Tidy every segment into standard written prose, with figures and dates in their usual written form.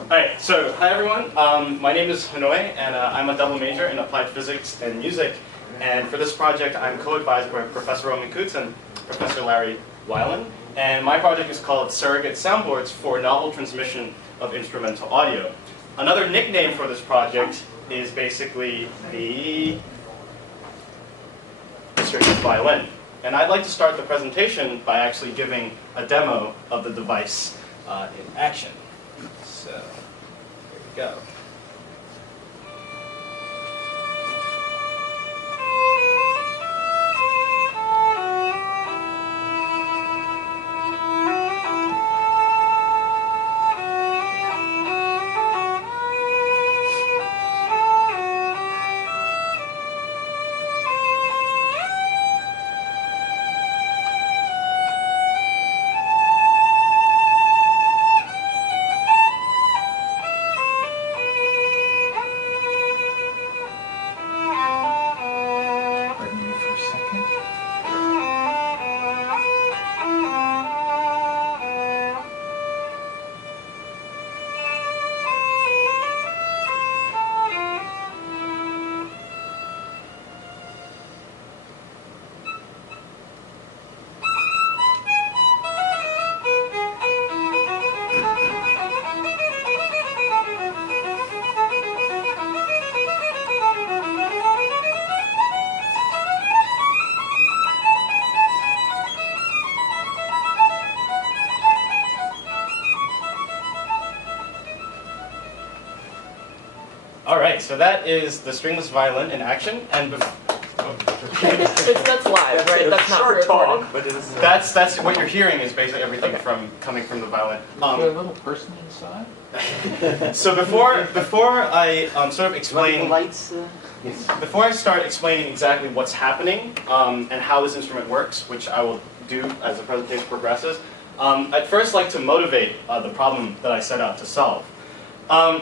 Alright, so hi everyone. My name is Hanoi, and I'm a double major in applied physics and music. And for this project, I'm co-advised by Professor Roman Kutz and Professor Larry Wilen. And my project is called Surrogate Soundboards for Novel Transmission of Instrumental Audio. Another nickname for this project is basically the Violin. And I'd like to start the presentation by actually giving a demo of the device in action. So, here we go. Alright, so that is the stringless violin in action, and that's live, right? That's not talk, but that's what you're hearing is basically everything coming from the violin. Is there a little person inside? So before I sort of explain, before I start explaining exactly what's happening and how this instrument works, which I will do as the presentation progresses, I'd first like to motivate the problem that I set out to solve.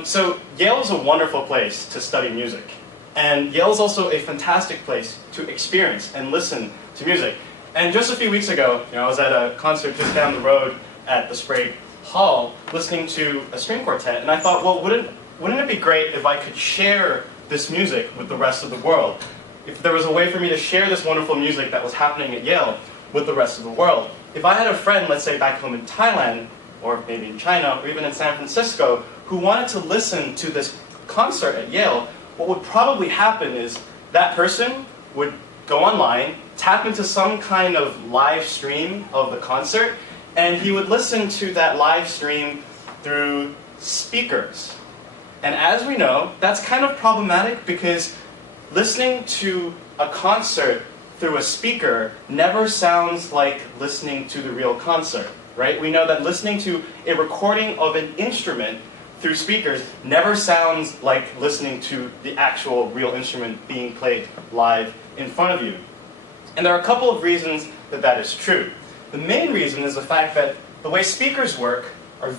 So Yale is a wonderful place to study music, and Yale is also a fantastic place to experience and listen to music. And just a few weeks ago, I was at a concert just down the road at the Sprague Hall listening to a string quartet, and I thought, well, wouldn't it be great if I could share this music with the rest of the world? If there was a way for me to share this wonderful music that was happening at Yale with the rest of the world. If I had a friend, let's say back home in Thailand, or maybe in China, or even in San Francisco, who wanted to listen to this concert at Yale, what would probably happen is that person would go online, tap into some kind of live stream of the concert, and he would listen to that live stream through speakers. And as we know, that's kind of problematic because listening to a concert through a speaker never sounds like listening to the real concert, right? We know that listening to a recording of an instrument through speakers never sounds like listening to the actual real instrument being played live in front of you. And there are a couple of reasons that that is true. The main reason is the fact that the way speakers work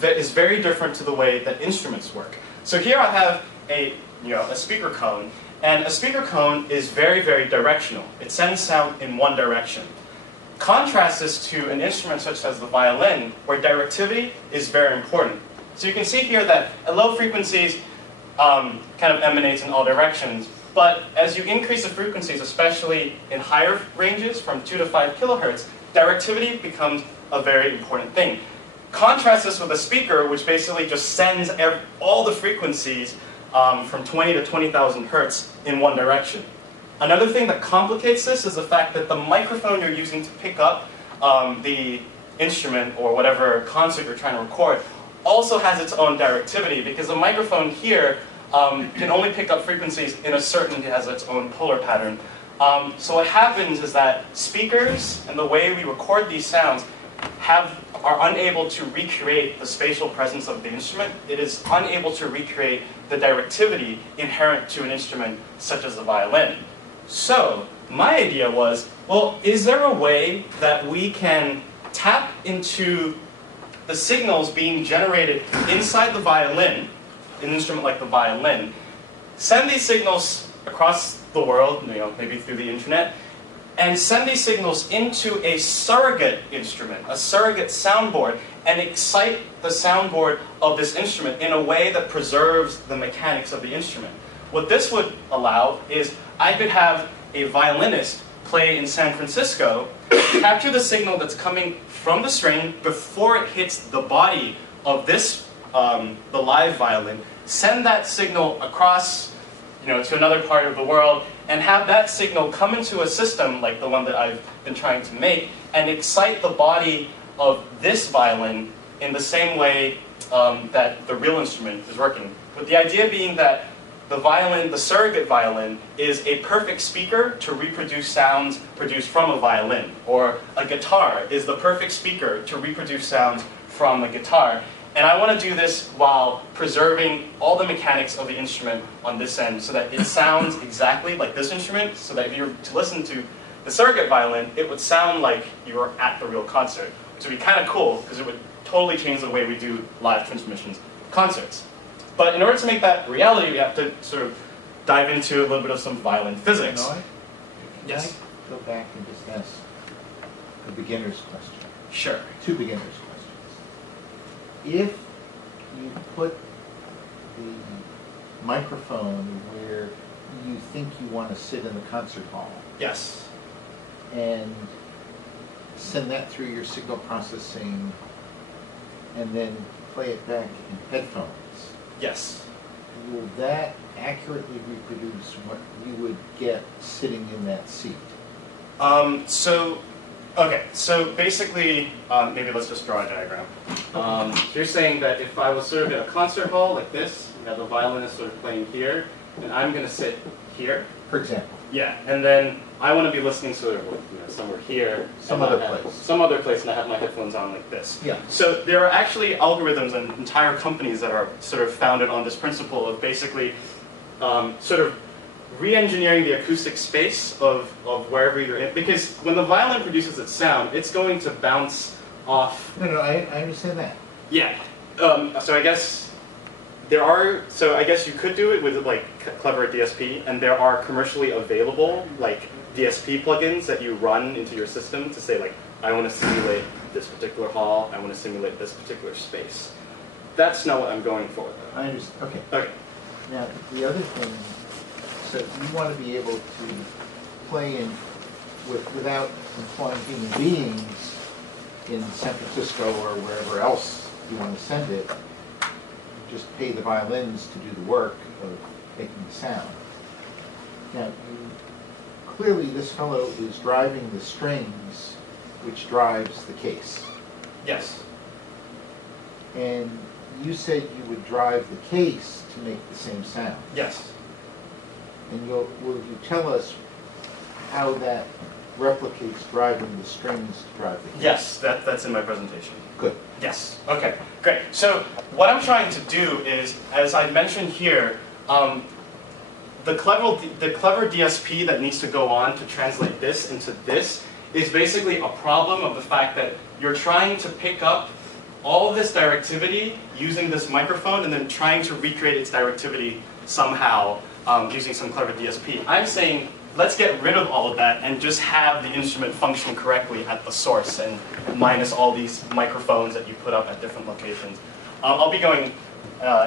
is very different to the way that instruments work. So here I have a speaker cone, and a speaker cone is very, very directional. It sends sound in one direction. Contrast this to an instrument such as the violin, where directivity is very important. So you can see here that at low frequencies kind of emanates in all directions, but as you increase the frequencies, especially in higher ranges from 2 to 5 kilohertz, directivity becomes a very important thing. Contrast this with a speaker, which basically just sends all the frequencies from 20 to 20,000 hertz in one direction. Another thing that complicates this is the fact that the microphone you're using to pick up the instrument or whatever concert you're trying to record also has its own directivity, because the microphone here can only pick up frequencies in a certain, it has its own polar pattern. So what happens is that speakers and the way we record these sounds are unable to recreate the spatial presence of the instrument. It is unable to recreate the directivity inherent to an instrument such as the violin. So my idea was, well, is there a way that we can tap into the signals being generated inside the violin, an instrument like the violin, send these signals across the world, maybe through the internet, and send these signals into a surrogate instrument, a surrogate soundboard, and excite the soundboard of this instrument in a way that preserves the mechanics of the instrument. What this would allow is I could have a violinist play in San Francisco, capture the signal that's coming from the string before it hits the body of this, the live violin, send that signal across, to another part of the world, and have that signal come into a system like the one that I've been trying to make, and excite the body of this violin in the same way that the real instrument is working. With the idea being that the violin, the surrogate violin, is a perfect speaker to reproduce sounds produced from a violin, or a guitar is the perfect speaker to reproduce sounds from a guitar. And I want to do this while preserving all the mechanics of the instrument on this end so that it sounds exactly like this instrument, so that if you were to listen to the surrogate violin, it would sound like you were at the real concert, which would be kind of cool because it would totally change the way we do live transmissions of concerts. But in order to make that reality, we have to sort of dive into a little bit of some violin physics. Hanoi? Yes? Go back and just ask a beginner's question. Sure. Two beginner's questions. If you put the microphone where you think you want to sit in the concert hall, Yes. and send that through your signal processing, and then play it back in headphones, Yes. will that accurately reproduce what you would get sitting in that seat? So basically, maybe let's just draw a diagram. You're saying that if I was sort of in a concert hall like this, you have the violinist sort of playing here, and I'm going to sit here. For example. Yeah, and then I want to be listening sort of somewhere here. Some other place. Some other place, and I have my headphones on like this. Yeah. So there are actually algorithms and entire companies that are sort of founded on this principle of basically sort of re-engineering the acoustic space of wherever you're in. Because when the violin produces its sound, it's going to bounce off. No, I understand that. Yeah. So I guess I guess you could do it with like clever DSP, and there are commercially available like DSP plugins that you run into your system to say like, I want to simulate this particular hall, I want to simulate this particular space. That's not what I'm going for though. I understand. Okay. Okay. Now, the other thing, so you want to be able to play in without employing human beings in San Francisco or wherever else you want to send it. Just pay the violins to do the work of making the sound. Now, clearly this fellow is driving the strings, which drives the case. Yes. And you said you would drive the case to make the same sound. Yes. And will you tell us how that replicates driving the strings to drive the case? Yes, that's in my presentation. Good. Yes. Okay, great. So what I'm trying to do is, as I mentioned here, the clever DSP that needs to go on to translate this into this is basically a problem of the fact that you're trying to pick up all of this directivity using this microphone and then trying to recreate its directivity somehow using some clever DSP. I'm saying let's get rid of all of that and just have the instrument function correctly at the source and minus all these microphones that you put up at different locations. I'll be going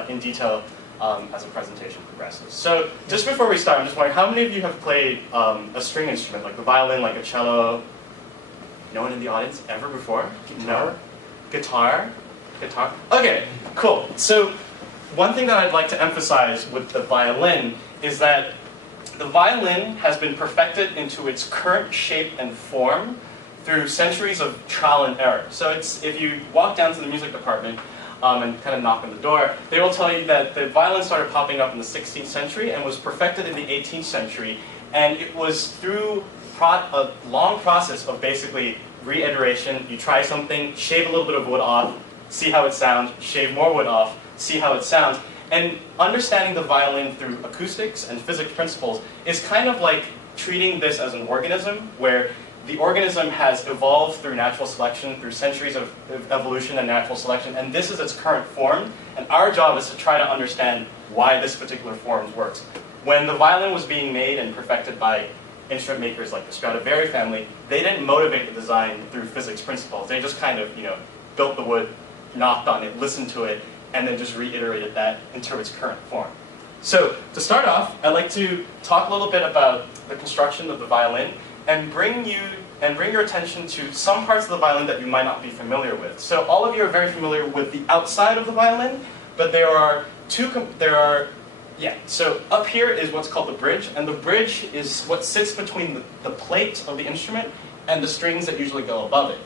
in detail as the presentation progresses. So just before we start, I'm just wondering, how many of you have played a string instrument, like the violin, like a cello? No one in the audience ever before? No? Guitar? Guitar? Okay, cool. So one thing that I'd like to emphasize with the violin is that the violin has been perfected into its current shape and form through centuries of trial and error. So if you walk down to the music department and kind of knock on the door, they will tell you that the violin started popping up in the 16th century and was perfected in the 18th century. And it was through a long process of basically reiteration. You try something, shave a little bit of wood off, see how it sounds, shave more wood off, see how it sounds. And understanding the violin through acoustics and physics principles is kind of like treating this as an organism, where the organism has evolved through natural selection, through centuries of evolution and natural selection, and this is its current form, and our job is to try to understand why this particular form works. When the violin was being made and perfected by instrument makers like the Stradivari family, they didn't motivate the design through physics principles. They just kind of, built the wood, knocked on it, listened to it, and then just reiterated that into its current form. So to start off, I'd like to talk a little bit about the construction of the violin and bring your attention to some parts of the violin that you might not be familiar with. So all of you are very familiar with the outside of the violin, but so up here is what's called the bridge, and the bridge is what sits between the plate of the instrument and the strings that usually go above it.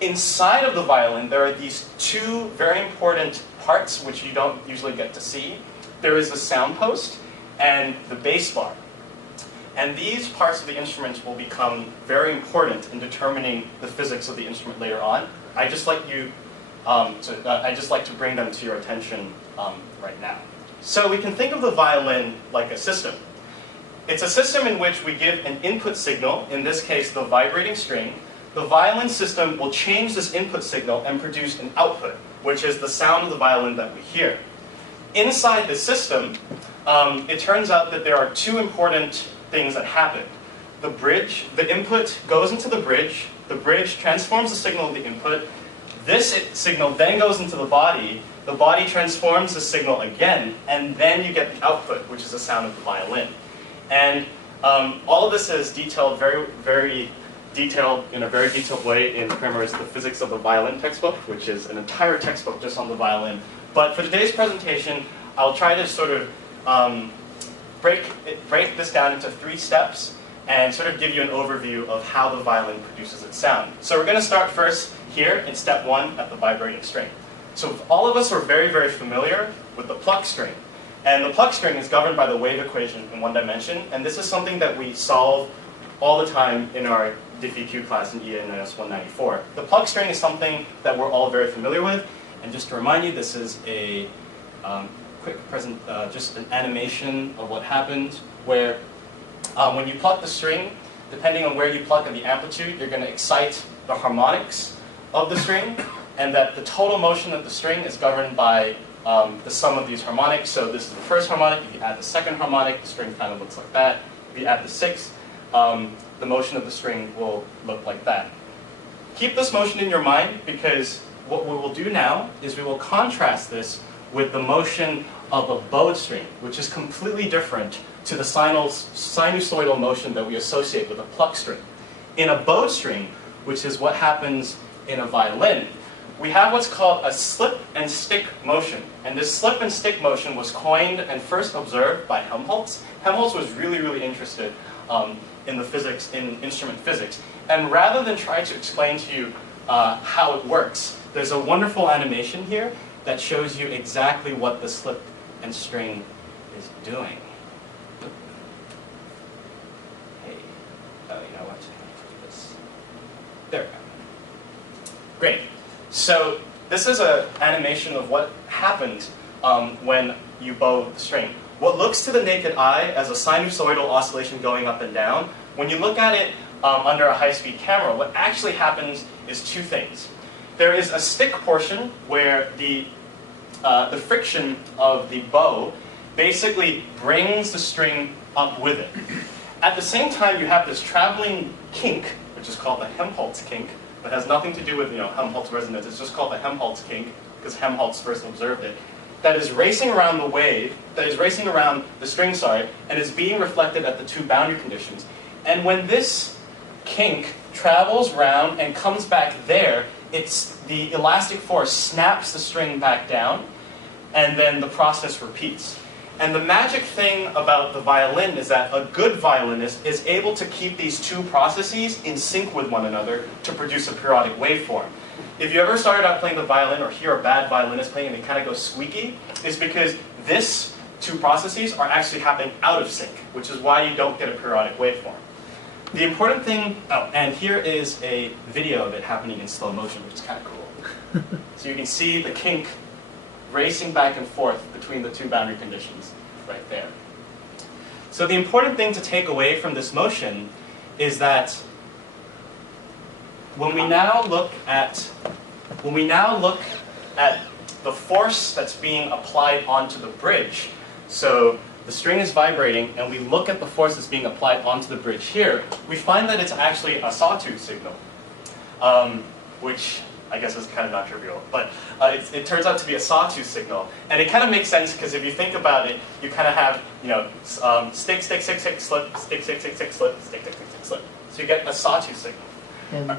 Inside of the violin, there are these two very important parts which you don't usually get to see. There is the sound post and the bass bar. And these parts of the instrument will become very important in determining the physics of the instrument later on. I just like to bring them to your attention right now. So we can think of the violin like a system. It's a system in which we give an input signal, in this case the vibrating string. The violin system will change this input signal and produce an output, which is the sound of the violin that we hear. Inside the system, it turns out that there are two important things that happen. The bridge, the input goes into the bridge transforms the signal of the input, this signal then goes into the body transforms the signal again, and then you get the output, which is the sound of the violin. And all of this is detailed in a very detailed way in Kramer's The Physics of the Violin textbook, which is an entire textbook just on the violin. But for today's presentation, I'll try to sort of break this down into 3 steps and sort of give you an overview of how the violin produces its sound. So we're going to start first here in step 1 at the vibrating string. So all of us are very, very familiar with the pluck string. And the pluck string is governed by the wave equation in 1 dimension, and this is something that we solve all the time in our DiffEq class in EA-194. The pluck string is something that we're all very familiar with, and just to remind you, this is a just an animation of what happened, where when you pluck the string, depending on where you pluck and the amplitude, you're going to excite the harmonics of the string, and that the total motion of the string is governed by the sum of these harmonics. So this is the first harmonic. If you add the second harmonic, the string kind of looks like that. If you add the sixth, the motion of the string will look like that. Keep this motion in your mind, because what we will do now is we will contrast this with the motion of a bowed string, which is completely different to the sinusoidal motion that we associate with a pluck string. In a bowed string, which is what happens in a violin, we have what's called a slip and stick motion. And this slip and stick motion was coined and first observed by Helmholtz. Helmholtz was really, really interested in instrument physics. And rather than try to explain to you how it works, there's a wonderful animation here that shows you exactly what the slip and string is doing. Hey, oh, you know what? This. There we go. Great. So this is an animation of what happens when you bow the string. What looks to the naked eye as a sinusoidal oscillation going up and down, when you look at it under a high-speed camera, what actually happens is 2 things. There is a stick portion where the friction of the bow basically brings the string up with it. At the same time, you have this traveling kink, which is called the Helmholtz kink, that has nothing to do with Helmholtz resonance. It's just called the Helmholtz kink because Helmholtz first observed it. That is racing around the wave, that is racing around the string, and is being reflected at the 2 boundary conditions. And when this kink travels round and comes back there, the elastic force snaps the string back down, and then the process repeats. And the magic thing about the violin is that a good violinist is able to keep these 2 processes in sync with one another to produce a periodic waveform. If you ever started out playing the violin or hear a bad violinist playing and they kind of go squeaky, it's because these 2 processes are actually happening out of sync, which is why you don't get a periodic waveform. The important thing, and here is a video of it happening in slow motion, which is kind of cool. So you can see the kink racing back and forth between the 2 boundary conditions right there. So the important thing to take away from this motion is that when we now look at the force that's being applied onto the bridge, so the string is vibrating, and we look at the force that's being applied onto the bridge here, we find that it's actually a sawtooth signal, which I guess is kind of not trivial, but it turns out to be a sawtooth signal. And it kind of makes sense because if you think about it, you kind of have, you know, stick, stick, stick, stick, slip, stick, stick, stick, stick, slip, stick, stick, stick, stick, slip. So you get a sawtooth signal. And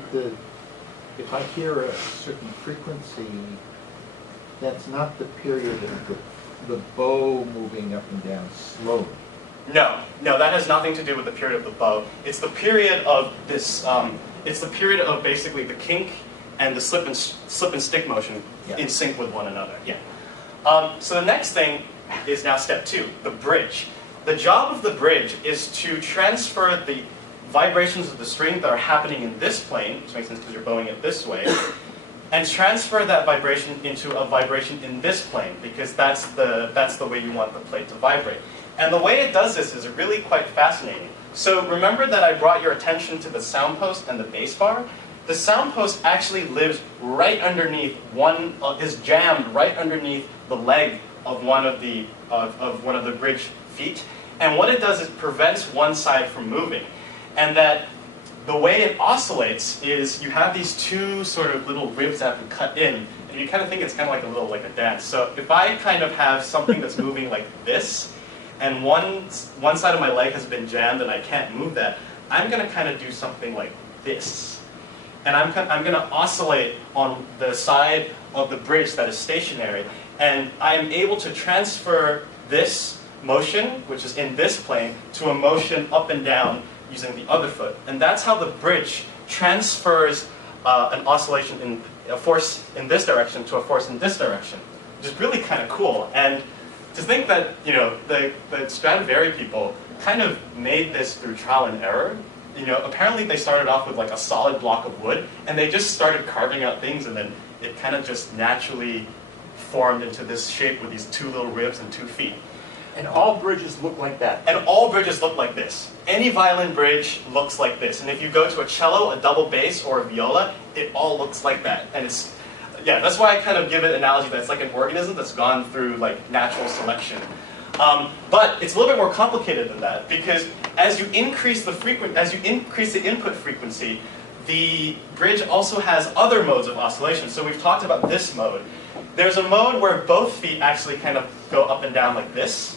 if I hear a certain frequency, that's not the period of the bow moving up and down slowly. No, that has nothing to do with the period of the bow. It's the period of this. It's the period of basically the kink and the slip and stick motion in sync with one another. Yeah. So the next thing is now step 2, the bridge. The job of the bridge is to transfer the vibrations of the string that are happening in this plane, which makes sense because you're bowing it this way, and transfer that vibration into a vibration in this plane, because that's the way you want the plate to vibrate. And the way it does this is really quite fascinating. So remember that I brought your attention to the sound post and the bass bar? The sound post actually lives right underneath is jammed right underneath the leg of one of the bridge feet. And what it does is prevents one side from moving. And that the way it oscillates is you have these two sort of little ribs that have been cut in, and you kind of think it's kind of like a dance. So if I kind of have something that's moving like this, and one side of my leg has been jammed and I can't move that, I'm going to kind of do something like this. And I'm going to oscillate on the side of the bridge that is stationary, and I'm able to transfer this motion, which is in this plane, to a motion up and down using the other foot. And that's how the bridge transfers an oscillation in a force in this direction to a force in this direction, which is really kind of cool. And to think that, you know, the Stradivari people kind of made this through trial and error. You know, apparently they started off with like a solid block of wood, and they just started carving out things, and then it kind of just naturally formed into this shape with these two little ribs and 2 feet. And all bridges look like that. And all bridges look like this. Any violin bridge looks like this. And if you go to a cello, a double bass, or a viola, it all looks like that. And it's, yeah, that's why I kind of give it an analogy that it's like an organism that's gone through like natural selection. But it's a little bit more complicated than that, because as you increase the input frequency, the bridge also has other modes of oscillation. So we've talked about this mode. There's a mode where both feet actually kind of go up and down like this.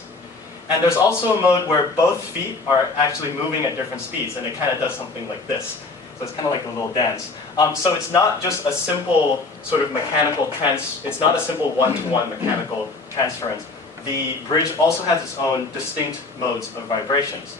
And there's also a mode where both feet are actually moving at different speeds, and it kind of does something like this. So it's kind of like a little dance. So it's not just a simple sort of mechanical it's not a simple one-to-one mechanical transference. The bridge also has its own distinct modes of vibrations.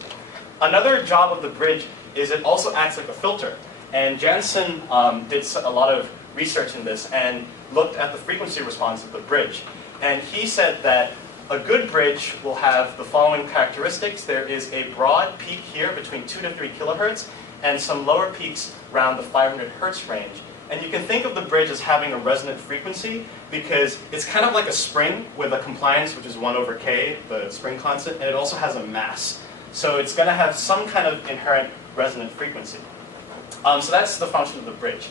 Another job of the bridge is it also acts like a filter. And Janssen did a lot of research in this and looked at the frequency response of the bridge. And he said that a good bridge will have the following characteristics. There is a broad peak here between 2 to 3 kilohertz, and some lower peaks around the 500 hertz range. And you can think of the bridge as having a resonant frequency because it's kind of like a spring with a compliance, which is 1/k, the spring constant, and it also has a mass. So it's going to have some kind of inherent resonant frequency. So that's the function of the bridge.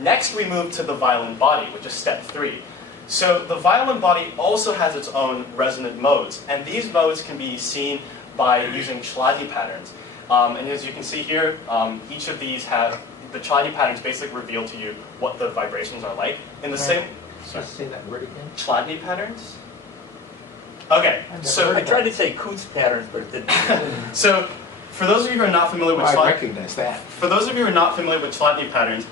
Next, we move to the violin body, which is step 3. So the violin body also has its own resonant modes, and these modes can be seen by using Chladni patterns. And as you can see here, each of these have the Chladni patterns basically reveal to you what the vibrations are like. In the same, Just say that word again. Chladni patterns. Okay, so I tried to say Kutz patterns, but it didn't. So for those of you who are not familiar with I recognize that. For those of you who are not familiar with Chladni patterns,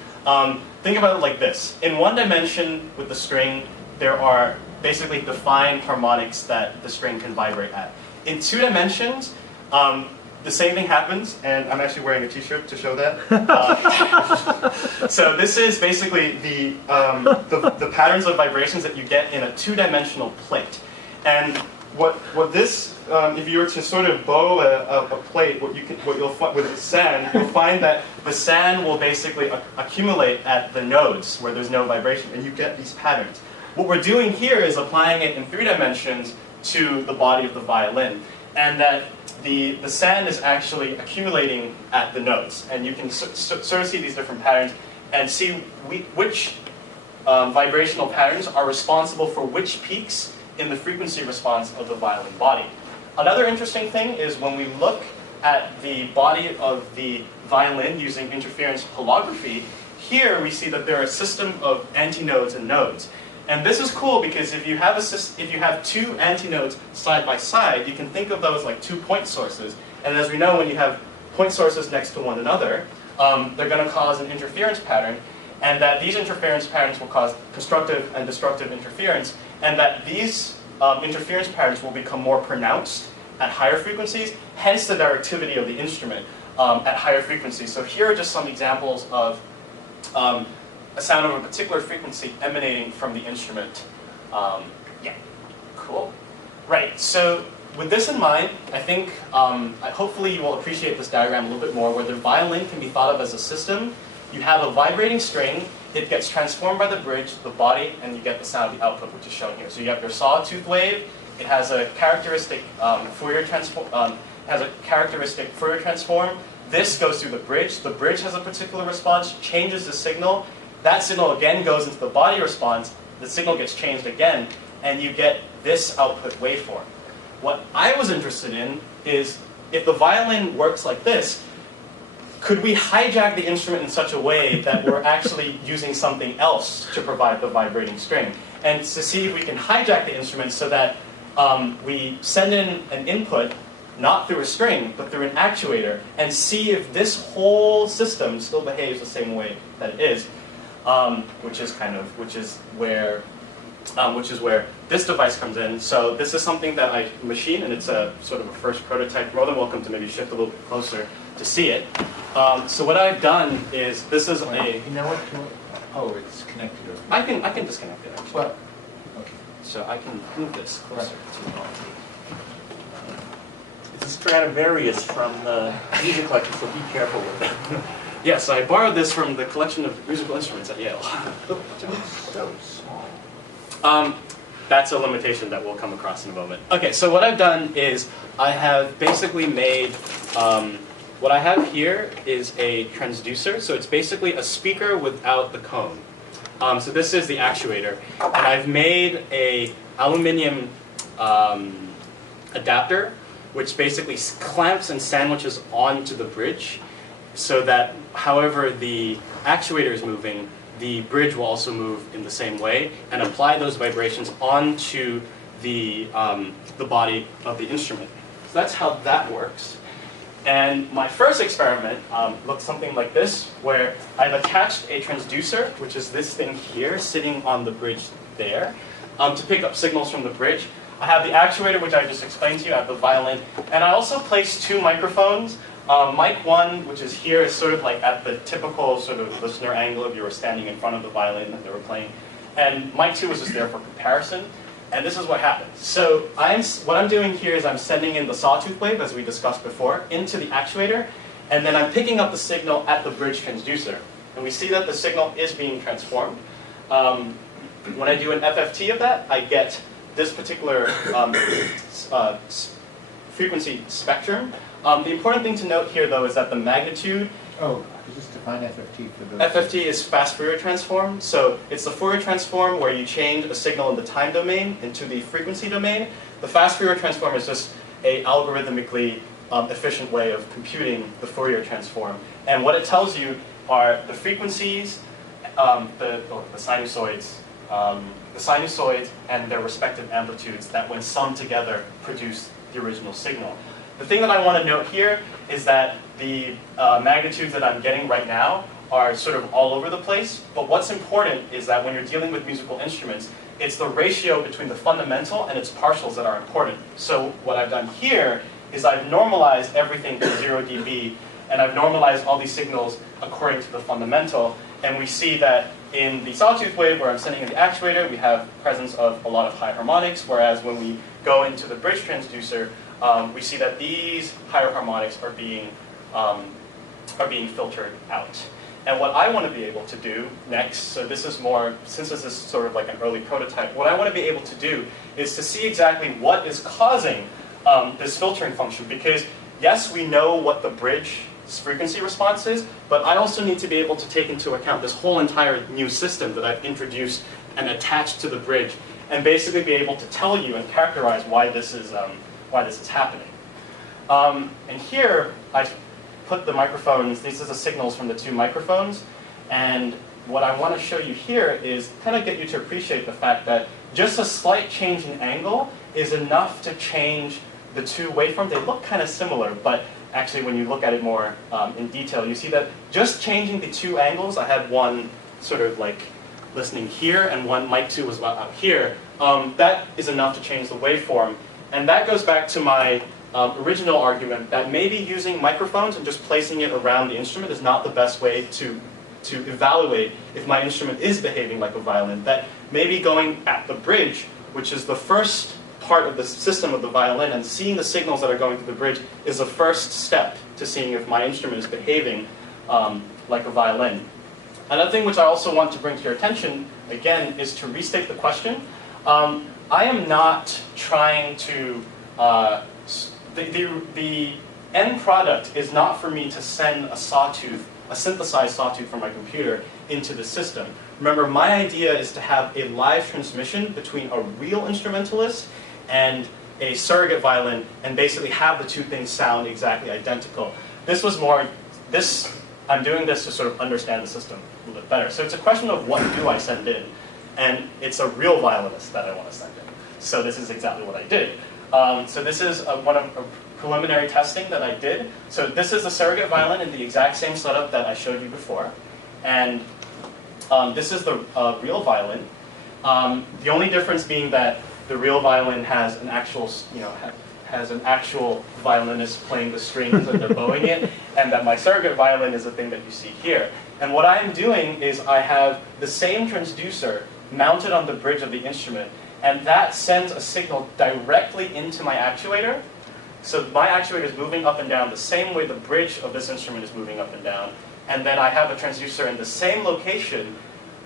think about it like this. In one dimension with the string, there are basically defined harmonics that the string can vibrate at. In 2 dimensions, the same thing happens, and I'm actually wearing a t-shirt to show that. So this is basically the patterns of vibrations that you get in a 2-dimensional plate. And what this, if you were to sort of bow a plate, what you'll find with the sand, you'll find that the sand will basically accumulate at the nodes where there's no vibration, and you get these patterns. What we're doing here is applying it in 3 dimensions to the body of the violin, and that the sand is actually accumulating at the nodes, and you can sort of see these different patterns and see which vibrational patterns are responsible for which peaks in the frequency response of the violin body. Another interesting thing is when we look at the body of the violin using interference holography, here we see that there are a system of antinodes and nodes. And this is cool because if you have two antinodes side by side, you can think of those like 2 point sources. And as we know, when you have point sources next to one another, they're going to cause an interference pattern, and that these interference patterns will cause constructive and destructive interference, and that these interference patterns will become more pronounced at higher frequencies, hence the directivity of the instrument at higher frequencies. So here are just some examples of a sound of a particular frequency emanating from the instrument. Yeah, cool. Right, so with this in mind, I think hopefully you will appreciate this diagram a little bit more, where the violin can be thought of as a system. You have a vibrating string, it gets transformed by the bridge, the body, and you get the sound of the output, which is shown here. So you have your sawtooth wave, it has a characteristic Fourier transform. This goes through the bridge has a particular response, changes the signal. That signal again goes into the body response, the signal gets changed again, and you get this output waveform. What I was interested in is, if the violin works like this, could we hijack the instrument in such a way that we're actually using something else to provide the vibrating string? And to see if we can hijack the instrument so that we send in an input, not through a string, but through an actuator, and see if this whole system still behaves the same way that it is, which is where this device comes in. So this is something that I machined, and it's a sort of a first prototype. You're more than welcome to maybe shift a little bit closer to see it. So what I've done is, this is a... You know what? Oh, it's connected. I can disconnect it, actually. Well, okay. So I can move this closer to the It's Stradivarius from the music collection, so be careful with it. Yes, I borrowed this from the collection of musical instruments at Yale. So small. That's a limitation that we'll come across in a moment. Okay, so what I've done is I have basically made, what I have here is a transducer. So it's basically a speaker without the cone. So this is the actuator. And I've made a aluminum adapter, which basically clamps and sandwiches onto the bridge, so that however the actuator is moving, the bridge will also move in the same way and apply those vibrations onto the body of the instrument. So that's how that works. And my first experiment looks something like this, where I've attached a transducer, which is this thing here, sitting on the bridge there, to pick up signals from the bridge. I have the actuator, which I just explained to you. I have the violin. And I also placed two microphones. Mic 1, which is here, is sort of like at the typical sort of listener angle if you were standing in front of the violin that they were playing. And mic 2 was just there for comparison. And this is what happens. So what I'm doing here is I'm sending in the sawtooth wave, as we discussed before, into the actuator. And then I'm picking up the signal at the bridge transducer. And we see that the signal is being transformed. When I do an FFT of that, I get this particular frequency spectrum. The important thing to note here, though, is that the magnitude... Oh, just define FFT for those... FFT is fast Fourier transform. So it's the Fourier transform where you change a signal in the time domain into the frequency domain. The fast Fourier transform is just an algorithmically efficient way of computing the Fourier transform. And what it tells you are the frequencies, the sinusoids, and their respective amplitudes that, when summed together, produce the original signal. The thing that I want to note here is that the magnitudes that I'm getting right now are sort of all over the place, but what's important is that when you're dealing with musical instruments, it's the ratio between the fundamental and its partials that are important. So what I've done here is I've normalized everything to 0 dB, and I've normalized all these signals according to the fundamental, and we see that in the sawtooth wave, where I'm sending in the actuator, we have presence of a lot of high harmonics, whereas when we go into the bridge transducer, we see that these higher harmonics are being filtered out. And what I want to be able to do next, so this is more, since this is sort of like an early prototype, what I want to be able to do is to see exactly what is causing this filtering function. Because yes, we know what the bridge frequency response is, but I also need to be able to take into account this whole entire new system that I've introduced and attached to the bridge, and basically be able to tell you and characterize why this is why this is happening. And here, I put the microphones, these are the signals from the two microphones, and what I want to show you here is kind of get you to appreciate the fact that just a slight change in angle is enough to change the two waveforms. They look kind of similar, but actually when you look at it more in detail, you see that just changing the two angles, I had one sort of like listening here, and one mic 2 was out here, that is enough to change the waveform. And that goes back to my original argument that maybe using microphones and just placing it around the instrument is not the best way to evaluate if my instrument is behaving like a violin. That maybe going at the bridge, which is the first part of the system of the violin, and seeing the signals that are going through the bridge is the first step to seeing if my instrument is behaving like a violin. Another thing which I also want to bring to your attention, again, is to restate the question. I am not trying to, the end product is not for me to send a sawtooth, a synthesized sawtooth from my computer into the system. Remember, my idea is to have a live transmission between a real instrumentalist and a surrogate violin, and basically have the two things sound exactly identical. This was more, I'm doing this to sort of understand the system a little bit better. So it's a question of what do I send in? And it's a real violinist that I want to send in. So this is exactly what I did. So this is one of preliminary testing that I did. So this is the surrogate violin in the exact same setup that I showed you before. And this is the real violin. The only difference being that the real violin has an actual, has an actual violinist playing the strings and they're bowing it, and that my surrogate violin is the thing that you see here. And what I'm doing is I have the same transducer mounted on the bridge of the instrument, and that sends a signal directly into my actuator. So my actuator is moving up and down the same way the bridge of this instrument is moving up and down. And then I have a transducer in the same location,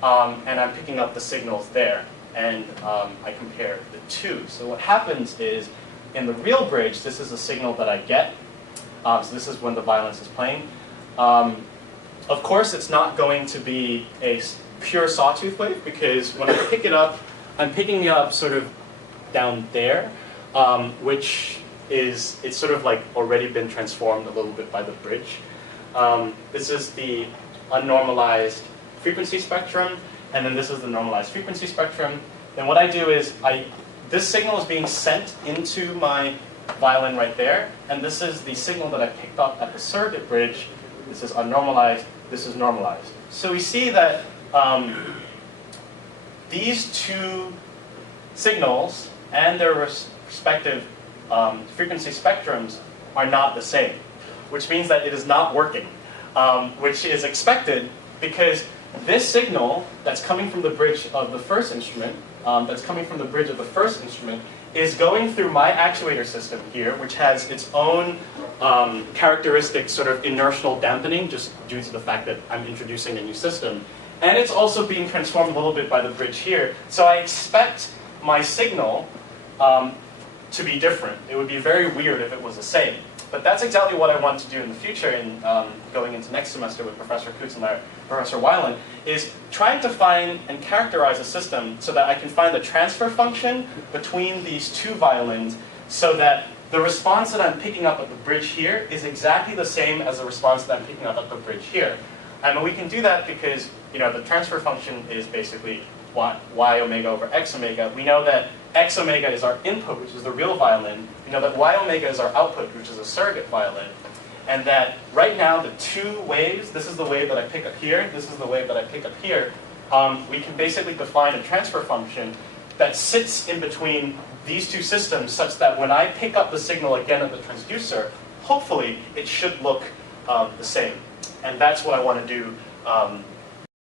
and I'm picking up the signals there. And I compare the two. So what happens is, in the real bridge, this is a signal that I get. So this is when the violinist is playing. Of course, it's not going to be a pure sawtooth wave, because when I pick it up, I'm picking it up sort of down there, which is, it's sort of like already been transformed a little bit by the bridge. This is the unnormalized frequency spectrum, and then this is the normalized frequency spectrum. Then what I do is, this signal is being sent into my violin right there, and this is the signal that I picked up at the surrogate bridge. This is unnormalized, this is normalized. So we see that these two signals and their respective frequency spectrums are not the same, which means that it is not working, which is expected because this signal that's coming from the bridge of the first instrument, is going through my actuator system here, which has its own characteristic sort of inertial dampening, just due to the fact that I'm introducing a new system. And it's also being transformed a little bit by the bridge here. So I expect my signal to be different. It would be very weird if it was the same. But that's exactly what I want to do in the future, in going into next semester with Professor Kutz and Professor Wilen, is trying to find and characterize a system so that I can find the transfer function between these two violins, so that the response that I'm picking up at the bridge here is exactly the same as the response that I'm picking up at the bridge here. And we can do that because the transfer function is basically y omega over x omega. We know that x omega is our input, which is the real violin. We know that y omega is our output, which is a surrogate violin. And that right now the two waves, this is the wave that I pick up here, this is the wave that I pick up here, we can basically define a transfer function that sits in between these two systems such that when I pick up the signal again at the transducer, hopefully it should look the same. And that's what I want to do